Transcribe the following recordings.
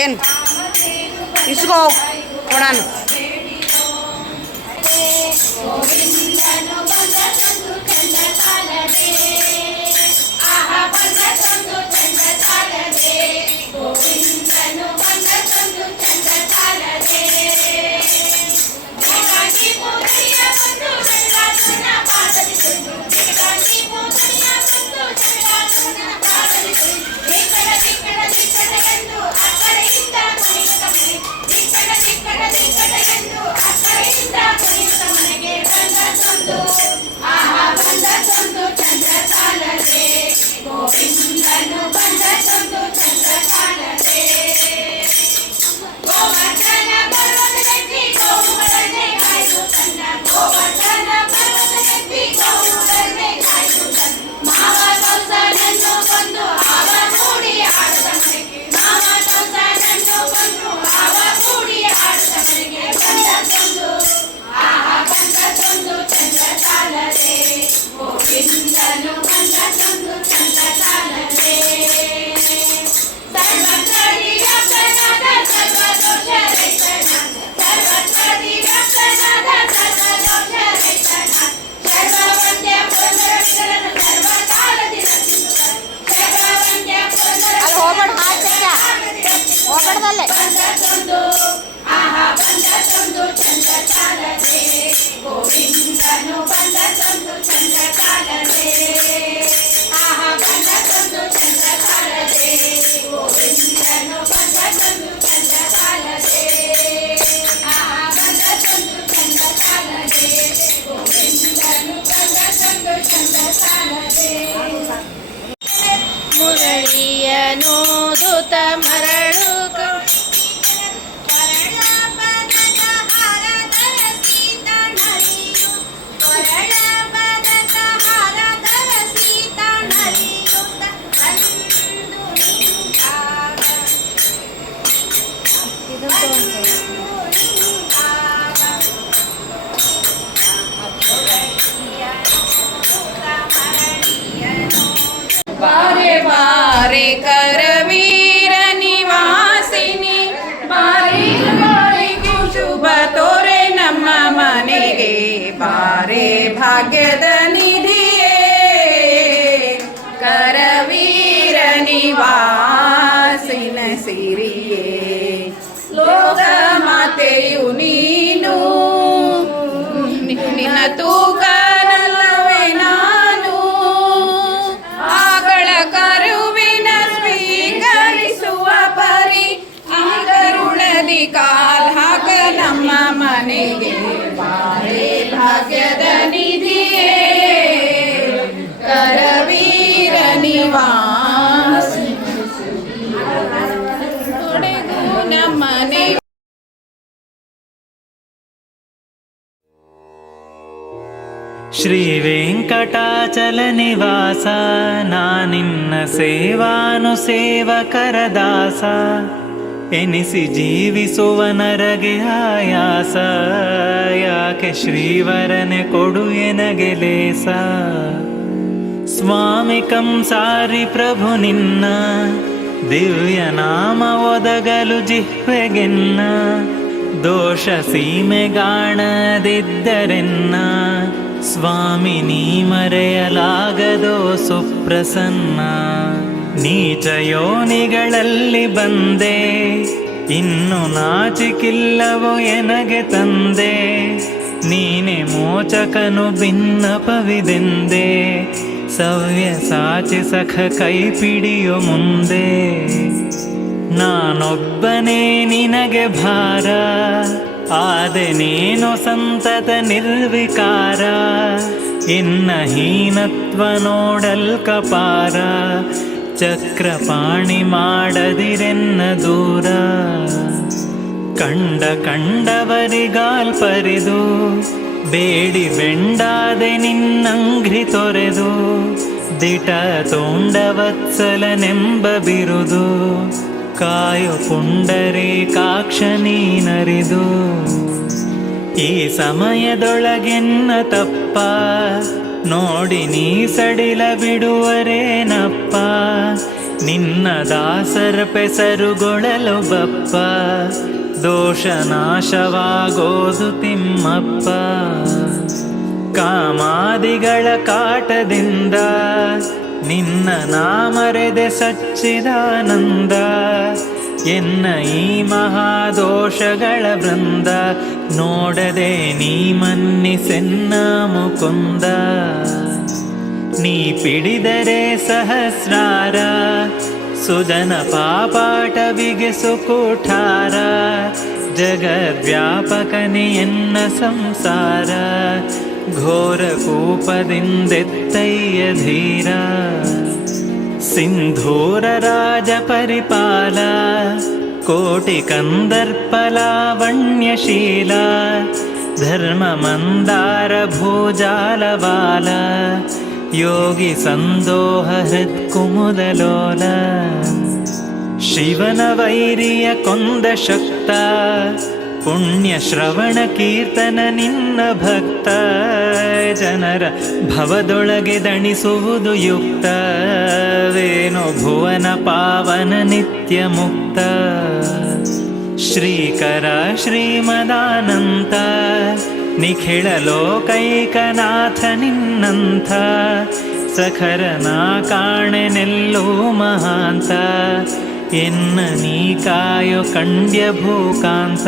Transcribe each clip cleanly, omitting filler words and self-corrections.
ಏನು ಇಸ್ಕೋ ಕೊಡೋಣ. ಮುರಳಿಯನು ಧುತ ಮರಳು ಬಾರೆ ಬಾರೆ ಕರವೀರ ನಿವಾಸಿನಿ ಬಾರಿ ಬಾರಿಗೂ ಶುಭ ತೋರೆ ನಮ್ಮ ಮನೆಗೆ ಬಾರೆ ಭಾಗ್ಯದ ನಿಧಿಯೇ ಕರವೀರ ನಿವಾಸಿನ ಸಿರಿಯೇ ಲೋಕ ಮಾತೆಯು ನೀನು ನಿನ್ನ ತೂಕ ಕಾಲ್ ಹಾಕ ನಮ್ಮ ಮನೆಗೆ ಬಾರೆ ಭಾಗ್ಯದ ನಿಧಿಯೇ ಕರವೀರ ನಿವಾಸ ತೊಡೆಗೂ ನಮ್ಮನೆ. ಶ್ರೀ ವೆಂಕಟಾಚಲ ನಿವಾಸ ನಾನಿನ್ನ ಸೇವಾನುಸೇವಕರ ದಾಸ ಎನಿಸಿ ಜೀವಿಸುವ ನರಗೆ ಆಯಾಸ ಯಾಕೆ ಶ್ರೀವರನೆ ಕೊಡು ಎನಗೆ ಲೇಸ. ಸ್ವಾಮಿ ಕಂಸಾರಿ ಪ್ರಭು ನಿನ್ನ ದಿವ್ಯ ನಾಮ ಒದಗಲು ಜಿಹ್ವೆಗೆನ್ನ ದೋಷ ಸೀಮೆಗಾಣದಿದ್ದರೆನ್ನ ಸ್ವಾಮಿ ನೀ ಮರೆಯಲಾಗದೋ ಸುಪ್ರಸನ್ನ. ನೀಚ ಯೋನಿಗಳಲ್ಲಿ ಬಂದೆ ಇನ್ನು ನಾಚಿಕಿಲ್ಲವೋ ಎನಗೆ ತಂದೆ ನೀನೆ ಮೋಚಕನು ಭಿನ್ನಪವಿದೆಂದೆ ಸವ್ಯ ಸಾಚಿ ಸಖ ಕೈ ಪಿಡಿಯೋ ಮುಂದೆ. ನಾನೊಬ್ಬನೇ ನಿನಗೆ ಭಾರ ಆದೆ ನೀನು ಸಂತತ ನಿರ್ವಿಕಾರ ಇನ್ನ ಹೀನತ್ವ ನೋಡಲ್ಕಪಾರ ಚಕ್ರಪಾಣಿ ಮಾಡದಿರೆನ್ನ ದೂರ. ಕಂಡವರಿಗಾಲ್ ಪರಿದು ಬೇಡಿ ಬೆಂಡಾದೆ ನಿನ್ನಂಘ್ರಿ ತೊರೆದು ದಿಟ ತೋಂಡವತ್ಸಲನೆಂಬ ಬಿರುದು ಕಾಯು ಪುಂಡರೀಕಾಕ್ಷ ನೀನರಿದು. ಈ ಸಮಯದೊಳಗೆನ್ನ ತಪ್ಪ ನೋಡಿ ನೀ ಸಡಿಲ ಬಿಡುವರೇನಪ್ಪ ನಿನ್ನ ದಾಸರ ಪೆಸರುಗೊಳಲು ಬಪ್ಪ, ದೋಷ ನಾಶವಾಗೋದು ತಿಮ್ಮಪ್ಪ. ಕಾಮಾದಿಗಳ ಕಾಟದಿಂದ ನಿನ್ನ ನಾಮರೆದೆ ಸಚ್ಚಿದಾನಂದ. ಎನ್ನ ಈ ಮಹಾದೋಷಗಳ ವೃಂದ ನೋಡದೆ ನೀ ಮನ್ನಿಸೆನ್ನ ಮುಕುಂದ. ನೀ ಪಿಡಿದರೆ ಸಹಸ್ರಾರ ಸುಜನ ಪಾಪಾಟವಿಗೆ ಸುಕೂಠಾರ. ಜಗದ್ವ್ಯಾಪಕನೆ ಎನ್ನ ಸಂಸಾರ, ಘೋರ ಕೂಪದಿಂದೆತ್ತಯ್ಯ ಧೀರ. ಸಿಂಧೂರ ರಾಜ ಪರಿಪಾಲ, ಕೋಟಿ ಕಂದರ್ಪಲಾವಣ್ಯಶೀಲ. ಧರ್ಮ ಮಂದಾರ ಭೂಜಾಲವಾಲ, ಯೋಗಿ ಸಂದೋಹ ಹೃತ್ಕುಮುದಲೋಲ. ಶಿವನ ವೈರಿಯ ಕೊಂದ ಶಕ್ತ, ಪುಣ್ಯ ಶ್ರವಣ ಕೀರ್ತನ ನಿನ್ನ ಭಕ್ತ. ಜನರ ಭವದೊಳಗೆ ದಣಿಸುವುದು ಯುಕ್ತ, ವೇಣು ಭುವನ ಪಾವನ ನಿತ್ಯ ಮುಕ್ತ. ಶ್ರೀಕರ ಶ್ರೀಮದಾನಂತ, ನಿಖಿಳ ಲೋಕೈಕನಾಥ ನಿನ್ನಂಥ. ಸಖರನ ಕಾಣೆನೆಲ್ಲೋ ಮಹಾಂತ, ಎನ್ನ ನೀ ಕಾಯೋ ಕಂಡ್ಯ ಭೂಕಾಂತ.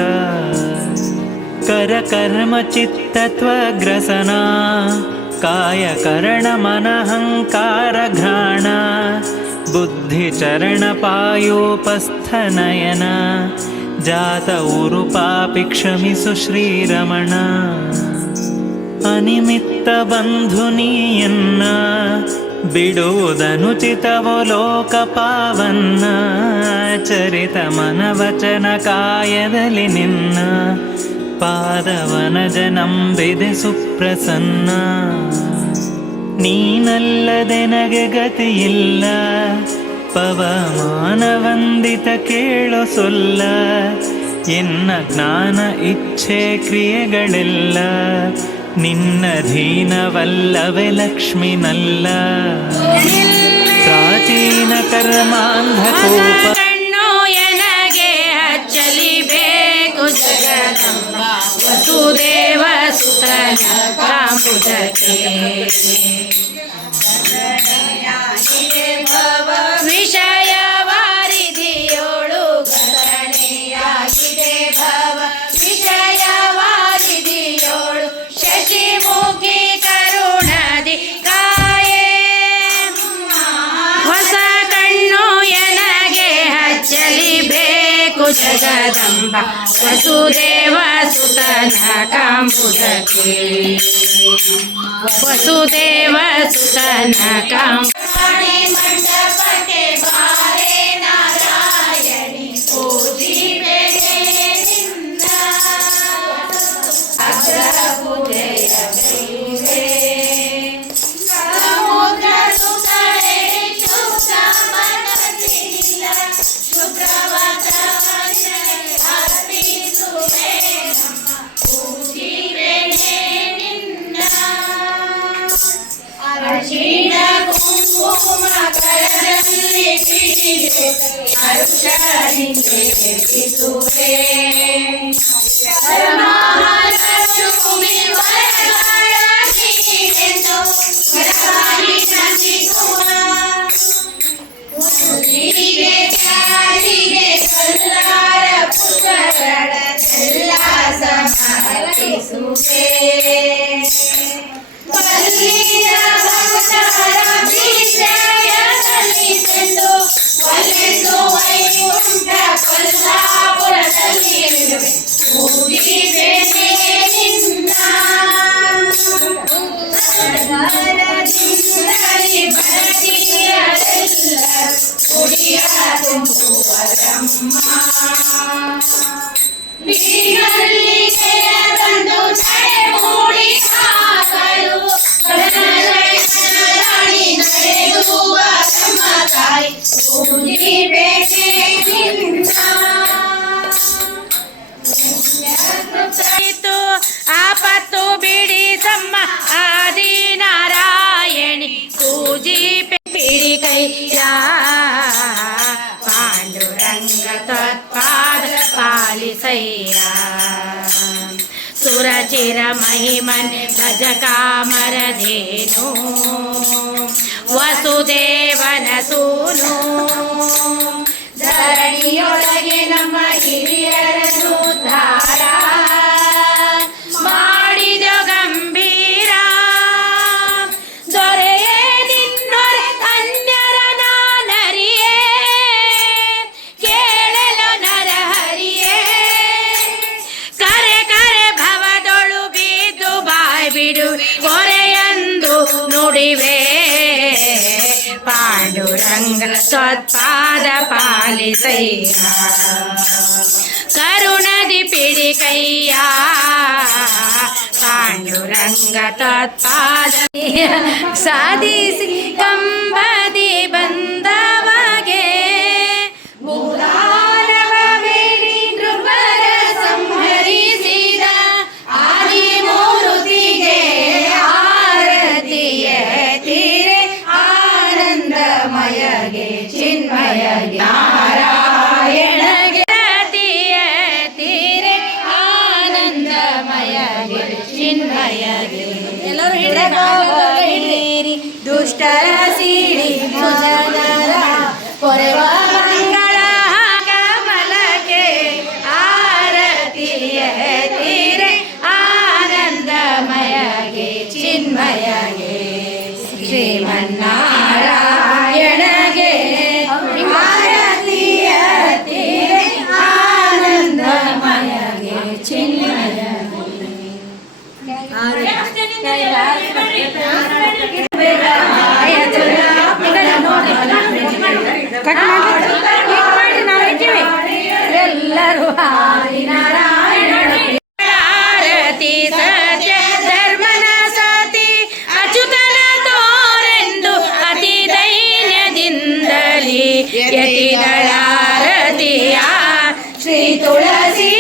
ಕರ ಕರ್ಮ ಚಿತ್ತತ್ವಗ್ರಸನ, ಕಾಯ ಕರಣ ಮನಹಂಕಾರ ಘ್ರಾಣ. ಬುದ್ಧಿ ಚರಣ ಪಾಯೋಪಸ್ಥನಯನ, ಜಾತ ಊರು ಪಾಪಿ ಕ್ಷಮಿಸು ಶ್ರೀರಮಣ. ಅನಿಮಿತ್ತ ಬಂಧು ನೀಯನ್ನ, ಬಿಡುವುದನುಚಿತವೋ ಲೋಕ ಪಾವನ್ನ. ಚರಿತ ಮನವಚನ ಕಾಯದಲ್ಲಿ ನಿನ್ನ, ಪಾದವನಜ ನಂಬಿದೆ ಸುಪ್ರಸನ್ನ. ನೀನಲ್ಲದೆ ನಗೆ ಗತಿಯಿಲ್ಲ, ಪವಮಾನ ವಂದಿತ ಕೇಳೋ ಸೊಲ್ಲ. ಎನ್ನ ಜ್ಞಾನ ಇಚ್ಛೆ ಕ್ರಿಯೆಗಳೆಲ್ಲ, ನಿನ್ನ ಧೀನವಲ್ಲವೇ ಲಕ್ಷ್ಮಿನಲ್ಲ. ಪ್ರಾಚೀನ ಕರ್ಮಾಂಧಕೋಪ ಕಣ್ಣು ಎನಗೆ ಹಚ್ಚಲಿಬೇಕು ಜಗದಂಬ, ವಸುದೇವ ಸುತನ ಕಾಂಬುಜಕ್ಕೆ. ವಿಷಯ ವಾರಿಧಿಯೋಳು ಗಣನೆಯಾಗಿದೆ ಭವ, ವಿಷಯ ವಾರಿಧಿಯೋಳು ಶಶಿಮುಖಿ ಕರುಣದಿ ಕಾಯೇ. ಹೊಸ ಕಣ್ಣು ಎನಗೆ ಹಚ್ಚಲಿಬೇಕು ಜಗದಂಬ, ವಸುದೇವ ಸುತನ ಕಾಂಬುಜಕ್ಕೆ. ವಸುದೇವ ಸುತನ ಕಾಂಬ ಮಂಡಪಕ್ಕೆ ಬಾರೆ ನಾರಾಯಣಿ, ಪೂಜಿಪೆಗೆ ನಿನ್ನ ಅಗ್ರ ಪೂಜೆಯ ಕೈಗೆ. ಸಮುದ್ರ ಸುತಳೆ ಶುದ್ಧ ಮನಸ್ಸಿಲ್ಲ, ಶುಭ್ರವತವನೆ ಅರ್ಪಿಸುವೆ ನಮ್ಮ, ಪೂಜಿಪೆಗೆ ನಿನ್ನ. ಅರಶಿಣ ಕುಂಕುಮ ಕರದಲ್ಲಿ ಪಿಡಿದೆ, ಹರುಷದಿಂದಿಸುವೆ. ಪರಮಹಾಲಕ್ಷ್ಮಿ ವರದಾಯಿನಿಯೆಂದು ವರವಾಗಿ ನಂದಿಸುವ. ಮುಸುರಿಗೆ ಕ್ಯಾರಿಗೆ ಕಲ್ಲಾರ ಪುಷ್ಪಗಳನ್ನೆಲ್ಲ ಸಮರ್ಪಿಸುವೆ. ಪಲ್ಲಿನ ಭಕ್ತರ ವಿಷಯದಲ್ಲಿ ತಂದು ಒಲೆದು ವೈಕುಂಠ ಕೊಲ್ಲಾಪುರದಲ್ಲಿ ಪೂಜಿಪೆನೆ ನಿನ್ನ. ಸರ್ವರದಿಂದಲಿ ಬರದಿಯರೆಲ್ಲ ಕುಡಿಯ ತುಂಬುವರಮ್ಮ. ಬಿಡಿಗಲ್ಲಿಗೆಯ ತಂದು ಜಯ ಮೂಡಿ ಹಾಕಲು, ಕನ್ನಡಾಡಿ ನಡೆಯುವ ನಮ್ಮ ತಾಯಿ ಪೂಜಿಪೆನೆ ನಿನ್ನ. ಆಪತ್ತು ಬಿಡಿಸಮ್ಮ ಆದಿ ನಾರಾಯಣಿ, ಪೂಜಿಪೆ ಬಿಡಿ ಕೈಯ. ಪಾಲಿಸಯ್ಯ ಸುರಚಿರ ಮಹಿಮನ್ ಭಜ ಕಾಮರಧೇನು ವಸುದೇವನ ಸೂನು ಧರಣಿಯೊಳಗೆ ನಮ್ಮ ಹಿರಿಯರನ್ನು ಧಾರ ಮಾಡಿದ ಗಂಭೀರ ದೊರೆಯೇ ನಿನ್ನೊರೆ ಅನ್ಯರ ನಾನರಿಯೇ ಕೇಳಲ ನರಹರಿಯೇ ಕರೆ ಕರೆ ಭವದೊಳು ಬಿದ್ದು ಬಾಯ್ ಬಿಡು ಕೊರೆಯಂದು ನುಡಿವೆ ಪಾಂಡುರಂಗ ಸ್ವತ್ಪಾದ ಪಾಲಿಸಯ್ಯ ಕರುಣದಿ ಪಿಡಿ ಕೈಯ ಪಾಂಡುರಂಗ ತತ್ಪಾದ ಸಾಧಿಸಿ ಕಂಬದಿ ಬಂದವಗೆ ಭೂದಾನವ ಬೇಡಿ ನೃಪರ ಸಂಹರಿಸಿದ ಆದಿಮೂರುತಿಗೆ ಆರತಿಯ ತೀರೆ ಆನಂದಮಯಗೆ ಚಿನ್ಮಯಗೆ ನಾರಾಯಣಗೆ ಆರತಿಯ ತೀರೆ ಆನಂದಮಯಗೆ ಚಿನ್ಮಯಗೆ ಎಲ್ಲರೂ ಹಿಡಿರಿ ದುಷ್ಟರ ಸಿಡಿ ಜನರ ಕೊರೆವ ಮಂಗಳ ಕಮಲಕ್ಕೆ ಆರತಿಯ ತೀರೆ ಆನಂದಮಯಗೆ ಚಿನ್ಮಯಗೆ ಶ್ರೀಮನ್ನಾರಾಯಣಗೆ ಆರತಿಯ ತೀರೆ ಆನಂದಮಯಗೆ ಚಿನ್ಮಯಗೆ ಎಲ್ಲರೂ ಆರತಿ ಸತ್ಯ ಧರ್ಮನ ಸತಿ ಅಚ್ಯುತನ ತೋರೆಂದು ಅತಿ ದೈನ್ಯದಿಂದಲೇ ಯತಿದಳಾರತಿಯ ಶ್ರೀ ತುಳಸಿ